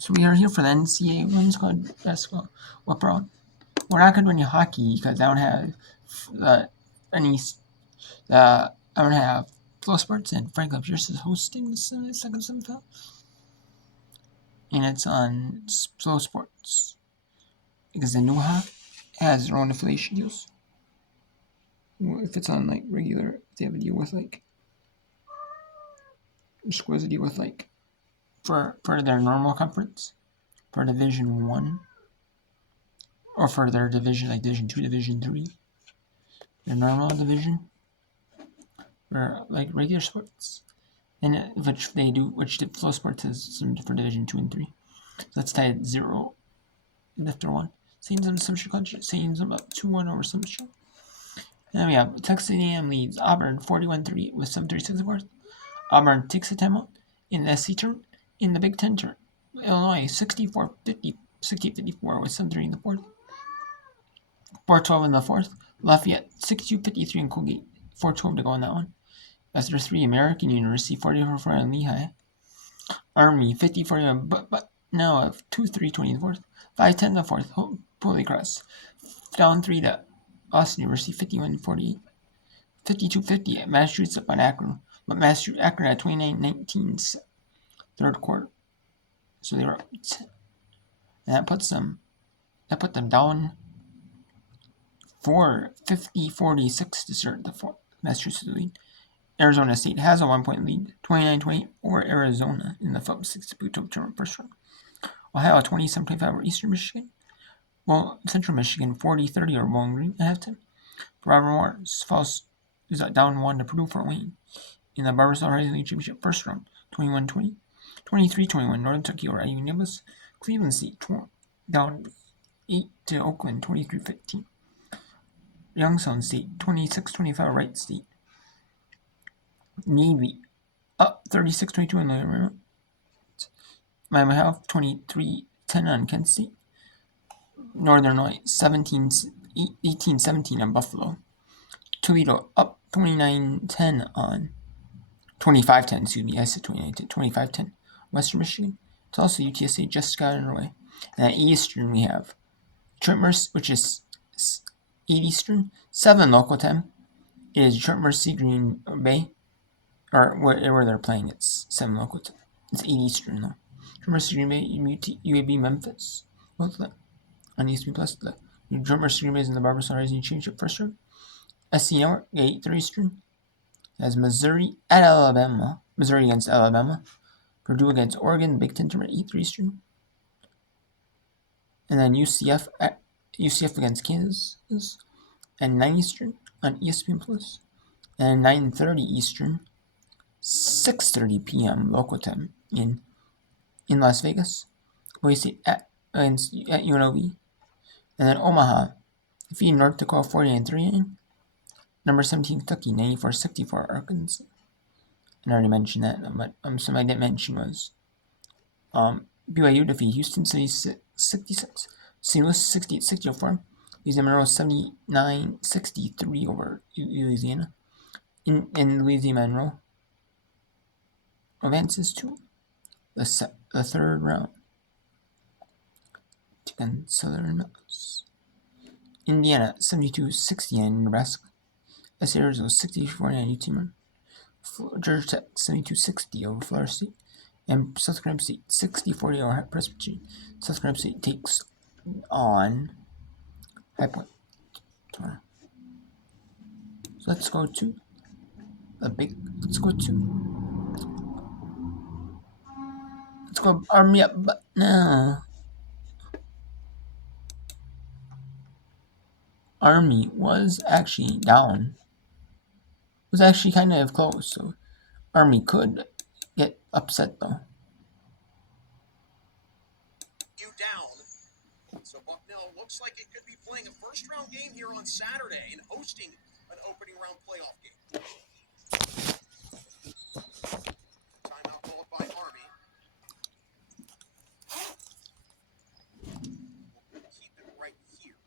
So we are here for the NCAA Women's College Basketball Whoop-Around. We're not going to do any hockey because I don't have I don't have Flow Sports, and Franklin Pierce is hosting the second semifinal. And it's on Flow Sports because the NUHA has their own affiliation deals. If it's on like regular, if they have a deal with like Squares a deal with like for their normal conference for Division 1 or for their division like Division 2, Division 3, their normal division for like regular sports, and which the Flow Sports has some for Division 2 and 3. So let's tie at 0 after 1. Saints and Sumter College. Saints about 2-1 over Sumter. And then we have Texas A&M leads Auburn 41-3 with 7:36 in the fourth. Auburn takes a timeout in the SC turn. In the Big Ten turn, Illinois 64-54 with 7:30 in the fourth. 4:12 in the fourth. Lafayette 62-53 in Colgate. 4:12 to go on that one. After 3, American University 44 in Lehigh. Army 50-40 but now 2-3-20 in the fourth. 5:10 in the fourth. Holy Cross down 3 to Austin University 51-48. 52-50 at Massachusetts up on Akron. But Akron at 29-19 third quarter. So they were up 10. And that put them down 50-46 to start the fourth. Massachusetts lead. Arizona State has a 1-point lead, 29-28 over Arizona in the Phillips 62 tournament first round. Ohio 27-25 over Eastern Michigan. Well, Central Michigan 40-30 over Bowling Green at halftime. Robert Morris falls is down 1 to Purdue Fort Wayne in the Barbasol Rising League Championship first round, 21-20. 23-21 Northern Kentucky over IU Nimbus. Cleveland State down 8 to Oakland, 23-15. Youngstown State 26-25 Wright State. Navy up 36-22 in the Miami Health 23-10 on Kent State. Northern Illinois 18-17 on Buffalo. Toledo up 29-10 on 25-10, excuse me, I said 29-10, 25-10. Western Michigan. It's also UTSA just got underway. And at Eastern we have Detroit Mercy, which is 8 Eastern, 7 local time. It is Detroit Mercy Green Bay, or where they're playing. It's 7 local time. It's 8 Eastern though. Detroit Mercy Green Bay, UAB Memphis, both of them on ESPN Plus. The Detroit Mercy Green Bay is in the Barbasol Rising Championship first round. SC Network 8-3 Eastern has Missouri at Alabama. Missouri against Alabama. Purdue against Oregon, Big Ten tournament 8-3 Eastern. And then UCF against Kansas at 9 Eastern on ESPN Plus. And 9:30 Eastern, 6:30 p.m. local time in Las Vegas. Boise at UNLV. And then Omaha defeating North Dakota 49-3. Number 17 Kentucky 94-64 Arkansas. And I already mentioned that, but something I didn't mention was BYU defeat Houston 66. St. Louis 68-64. Louisiana Monroe 79-63 over Louisiana. In Louisiana Monroe advances to the third round against Southern Miss. Indiana 72-69 in Nebraska. S. Arizona 64-49 UT Georgia Tech 72-60 over Florida State. And South Carolina State 60-40 over Presbyterian. South Carolina State takes on High Point tomorrow. So let's go Army up, but no. Army was actually down. Was actually kind of close, so Army could get upset though. You down. So Bucknell looks like it could be playing a first round game here on Saturday and hosting an opening round playoff game. Timeout called by Army. We'll keep it right here.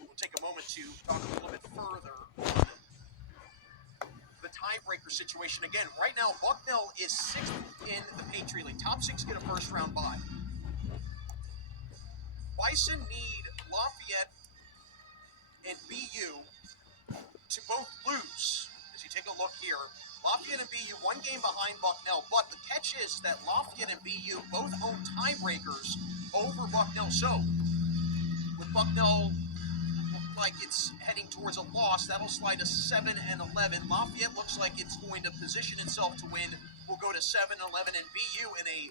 We'll take a moment to talk a little bit further on the tiebreaker situation. Again, right now, Bucknell is 6th in the Patriot League. Top 6 get a first-round bye. Bison need Lafayette and BU to both lose. As you take a look here, Lafayette and BU 1 game behind Bucknell, but the catch is that Lafayette and BU both own tiebreakers over Bucknell. So, with Bucknell like it's heading towards a loss, that'll slide to 7-11. Lafayette looks like it's going to position itself to win. We'll go to 7-11, and BU in a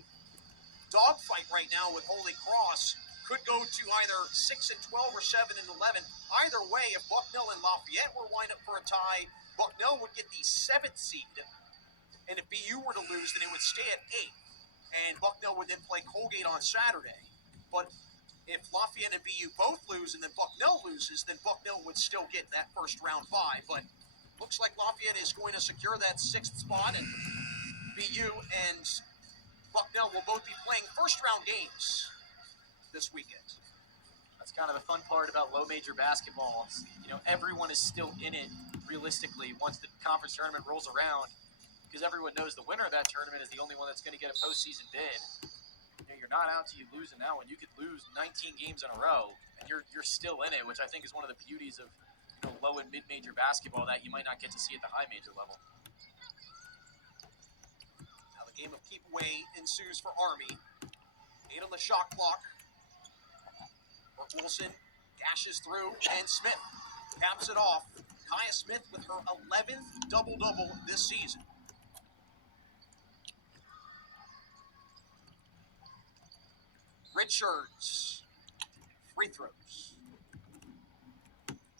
dogfight right now with Holy Cross could go to either 6-12 or 7-11. Either way, if Bucknell and Lafayette were wind up for a tie, Bucknell would get the 7th seed, and if BU were to lose, then it would stay at 8th, and Bucknell would then play Colgate on Saturday. But if Lafayette and BU both lose and then Bucknell loses, then Bucknell would still get that first round bye. But looks like Lafayette is going to secure that 6th spot, and BU and Bucknell will both be playing first round games this weekend. That's kind of the fun part about low major basketball. You know, everyone is still in it realistically once the conference tournament rolls around, because everyone knows the winner of that tournament is the only one that's going to get a postseason bid. You know, you're not out till you lose in that one. You could lose 19 games in a row, and you're still in it, which I think is one of the beauties of low and mid-major basketball that you might not get to see at the high major level. Now the game of keep away ensues for Army. 8 on the shot clock. Brooke Wilson dashes through, and Smith caps it off. Kaya Smith with her 11th double-double this season. Richards, free throws.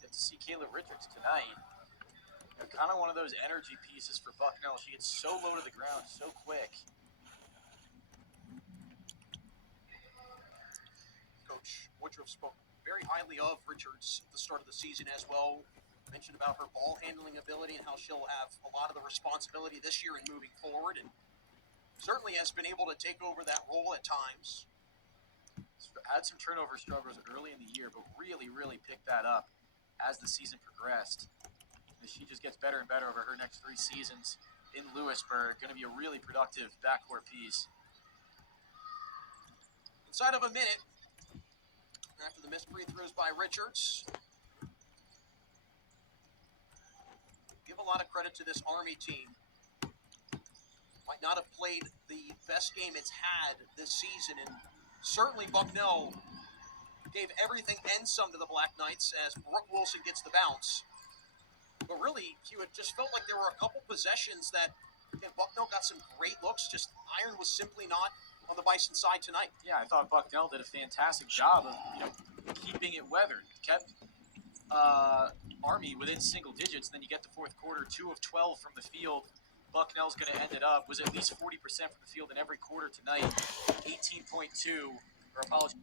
Get to see Kayla Richards tonight. Kind of one of those energy pieces for Bucknell. She gets so low to the ground so quick. Coach Woodruff spoke very highly of Richards at the start of the season as well. Mentioned about her ball handling ability and how she'll have a lot of the responsibility this year and moving forward, and certainly has been able to take over that role at times. Had some turnover struggles early in the year, but really picked that up as the season progressed. She just gets better and better over her next 3 seasons in Lewisburg. Going to be a really productive backcourt piece. Inside of a minute, after the missed free throws by Richards, give a lot of credit to this Army team. Might not have played the best game it's had this season, and certainly Bucknell gave everything and some to the Black Knights as Brooke Wilson gets the bounce. But really, Hewitt, just felt like there were a couple possessions that Bucknell got some great looks, just iron was simply not on the Bison side tonight. Yeah, I thought Bucknell did a fantastic job of keeping it weathered. Kept Army within single digits, and then you get the fourth quarter, 2 of 12 from the field. Bucknell's going to end it up, was at least 40% from the field in every quarter tonight. 18.2, or apologies.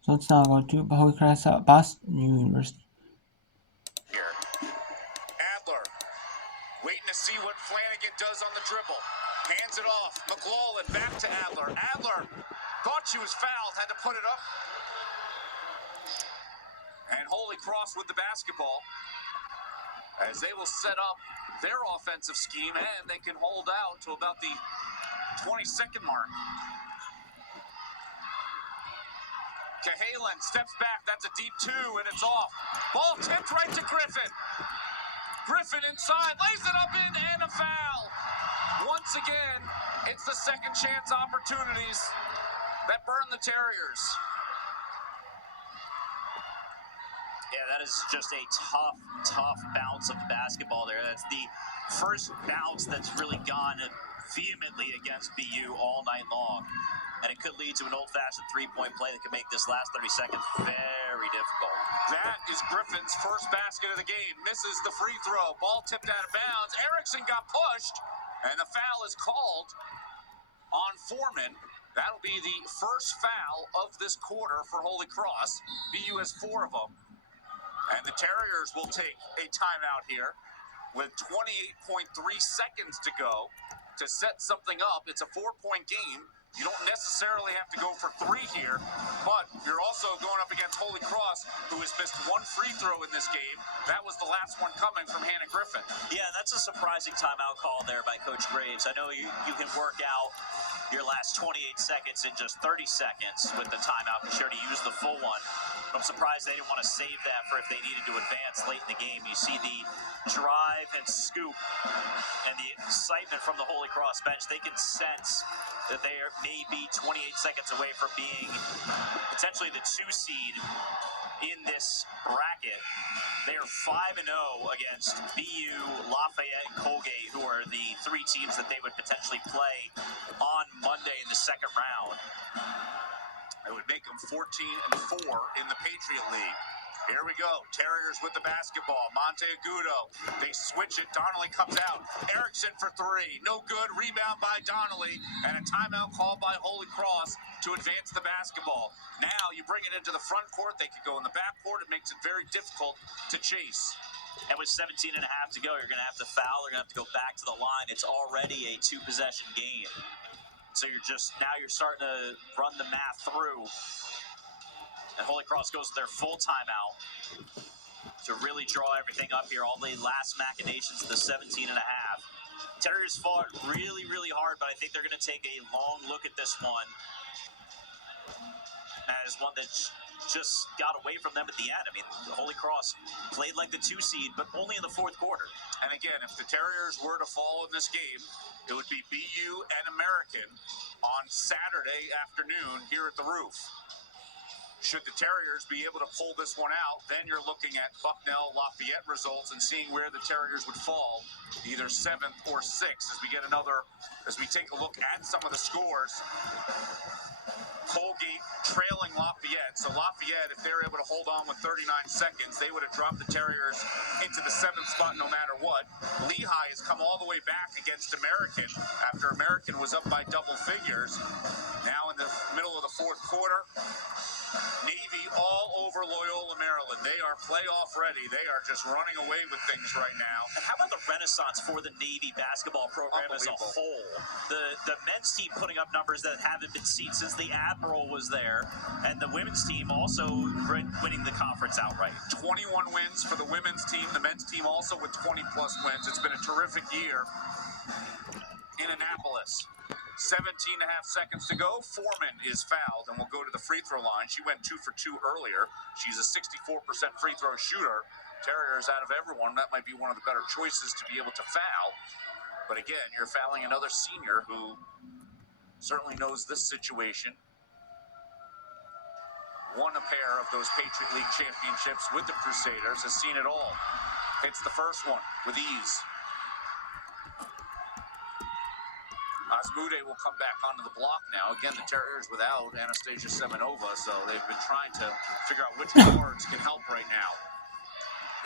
So let's now go to Holy Cross Boston University. Here. Adler waiting to see what Flanagan does on the dribble. Hands it off. McLaughlin back to Adler. Adler thought she was fouled, had to put it up. And Holy Cross with the basketball as they will set up their offensive scheme, and they can hold out to about the 20-second mark. Cahalan steps back. That's a deep 2, and it's off. Ball tipped right to Griffin. Griffin inside, lays it up in, and a foul. Once again, it's the second chance opportunities that burn the Terriers. Yeah, that is just a tough bounce of the basketball there. That's the first bounce that's really gone vehemently against BU all night long. And it could lead to an old-fashioned three-point play that could make this last 30 seconds very difficult. That is Griffin's first basket of the game. Misses the free throw. Ball tipped out of bounds. Erickson got pushed, and the foul is called on Foreman. That'll be the first foul of this quarter for Holy Cross. BU has 4 of them. And the Terriers will take a timeout here with 28.3 seconds to go to set something up. It's a 4-point game. You don't necessarily have to go for 3 here, but you're also going up against Holy Cross, who has missed 1 free throw in this game. That was the last one coming from Hannah Griffin. Yeah, that's a surprising timeout call there by Coach Graves. I know you can work out your last 28 seconds in just 30 seconds with the timeout because you already used the full one. But I'm surprised they didn't want to save that for if they needed to advance late in the game. You see the drive and scoop and the excitement from the Holy Cross bench. They can sense that they may be 28 seconds away from being potentially the 2 seed in this bracket. They are 5-0 against BU, Lafayette, and Colgate, who are the 3 teams that they would potentially play on Monday in the second round. It would make them 14-4 in the Patriot League. Here we go. Terriers with the basketball. Monte Agudo. They switch it. Donnelly comes out. Erickson for 3. No good. Rebound by Donnelly. And a timeout called by Holy Cross to advance the basketball. Now you bring it into the front court. They could go in the back court. It makes it very difficult to chase. And with 17 and a half to go, you're going to have to foul. They're going to have to go back to the line. It's already a 2-possession game. So now you're starting to run the math through. And Holy Cross goes to their full timeout to really draw everything up here. All the last machinations, the 17 and a half. Terriers fought really, really hard, but I think they're going to take a long look at this one. That is one that just got away from them at the end. I mean, the Holy Cross played like the 2 seed, but only in the 4th quarter. And again, if the Terriers were to fall in this game, it would be BU and American on Saturday afternoon here at the Roof. Should the Terriers be able to pull this one out, then you're looking at Bucknell, Lafayette results and seeing where the Terriers would fall, either 7th or 6th as we take a look at some of the scores. Colgate trailing Lafayette. So Lafayette, if they're able to hold on with 39 seconds, they would have dropped the Terriers into the 7th spot no matter what. Lehigh has come all the way back against American after American was up by double figures. Now in the middle of the 4th quarter, Navy all over Loyola, Maryland. They are playoff ready. They are just running away with things right now. And how about the renaissance for the Navy basketball program as a whole? The men's team putting up numbers that haven't been seen since the Admiral was there, and the women's team also winning the conference outright. 21 wins for the women's team. The men's team also with 20-plus wins. It's been a terrific year in Annapolis. 17 and a half seconds to go. Foreman is fouled and will go to the free throw line. She went 2 for 2 earlier. She's a 64% free throw shooter. Terriers, out of everyone, that might be one of the better choices to be able to foul. But again, you're fouling another senior who certainly knows this situation. Won a pair of those Patriot League championships with the Crusaders, has seen it all. Hits the first one with ease. Asmude will come back onto the block now. Again, the Terriers without Anastasia Semenova, so they've been trying to figure out which guards can help right now.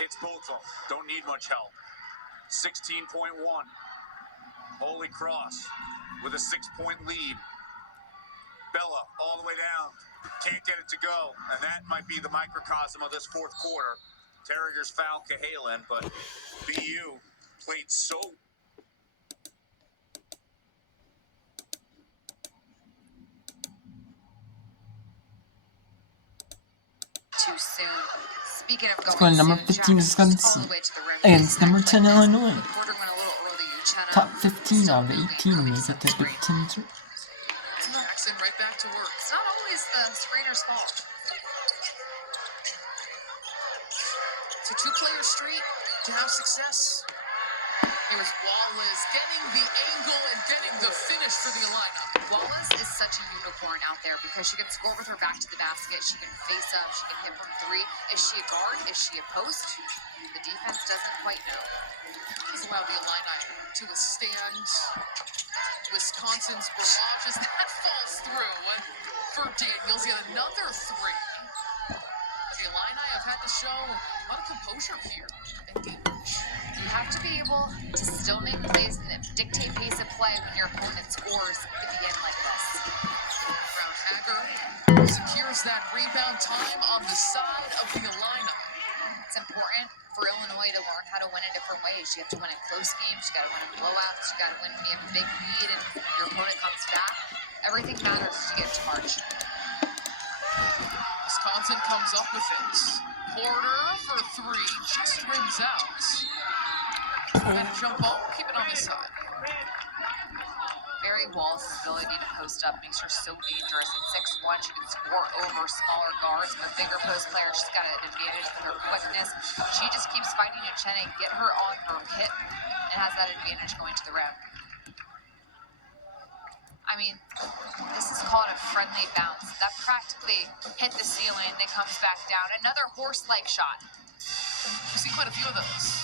Hits both of them. Don't need much help. 16.1. Holy Cross with a 6-point lead. Bella all the way down. Can't get it to go. And that might be the microcosm of this 4th quarter. Terriers foul Cahalan, but BU played so too soon. Speaking of Let's go going to number soon, 15, Jack, Wisconsin, all the way to the rim against number 10, Illinois. The quarter went a little early. Uchenna Top 15 still of moving, 18 coming make to it the to Big screen. 10. Jackson right back to work. It's not always the screener's fault. So 2-player street to have success. It was Wallace getting the angle and getting the finish for the lineup. Wallace is such a unicorn out there because she can score with her back to the basket. She can face up. She can hit from 3. Is she a guard? Is she a post? The defense doesn't quite know. He's allowed the Illini to withstand Wisconsin's barrages. That falls through. And for Daniels, yet another 3. The Illini have had to show a lot of composure here. You have to be able to still make plays and dictate pace of play when your opponent scores at the end like this. Brown Hager secures that rebound time on the side of the Illini. it's important for Illinois to learn how to win in different ways. You have to win in close games, you got to win in blowouts, you got to win when you have a big lead and your opponent comes back. Everything matters as you get to March. Wisconsin comes up with it. Porter for three, just rims out. And a jump ball, keep it on the side. Barry Walls' ability to post up makes her so dangerous. At 6'1", she can score over smaller guards, but bigger post player, she's got an advantage with her quickness. She just keeps fighting Uchenna, get her on her hip, and has that advantage going to the rim. I mean, this is called a friendly bounce. That practically hit the ceiling, then comes back down. Another horse-like shot. We've seen quite a few of those.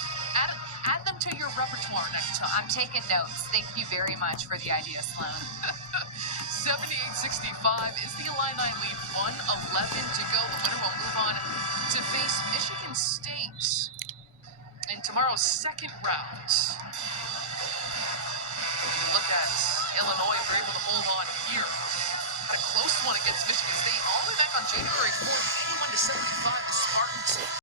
Add them to your repertoire next time. I'm taking notes. Thank you very much for the idea, Sloan. 78-65 is the Illini lead. 1:11 to go. The winner will move on to face Michigan State in tomorrow's second round. When you look at Illinois, if they're able to hold on here. Had a close one against Michigan State all the way back on January 4th, 81-75. The Spartans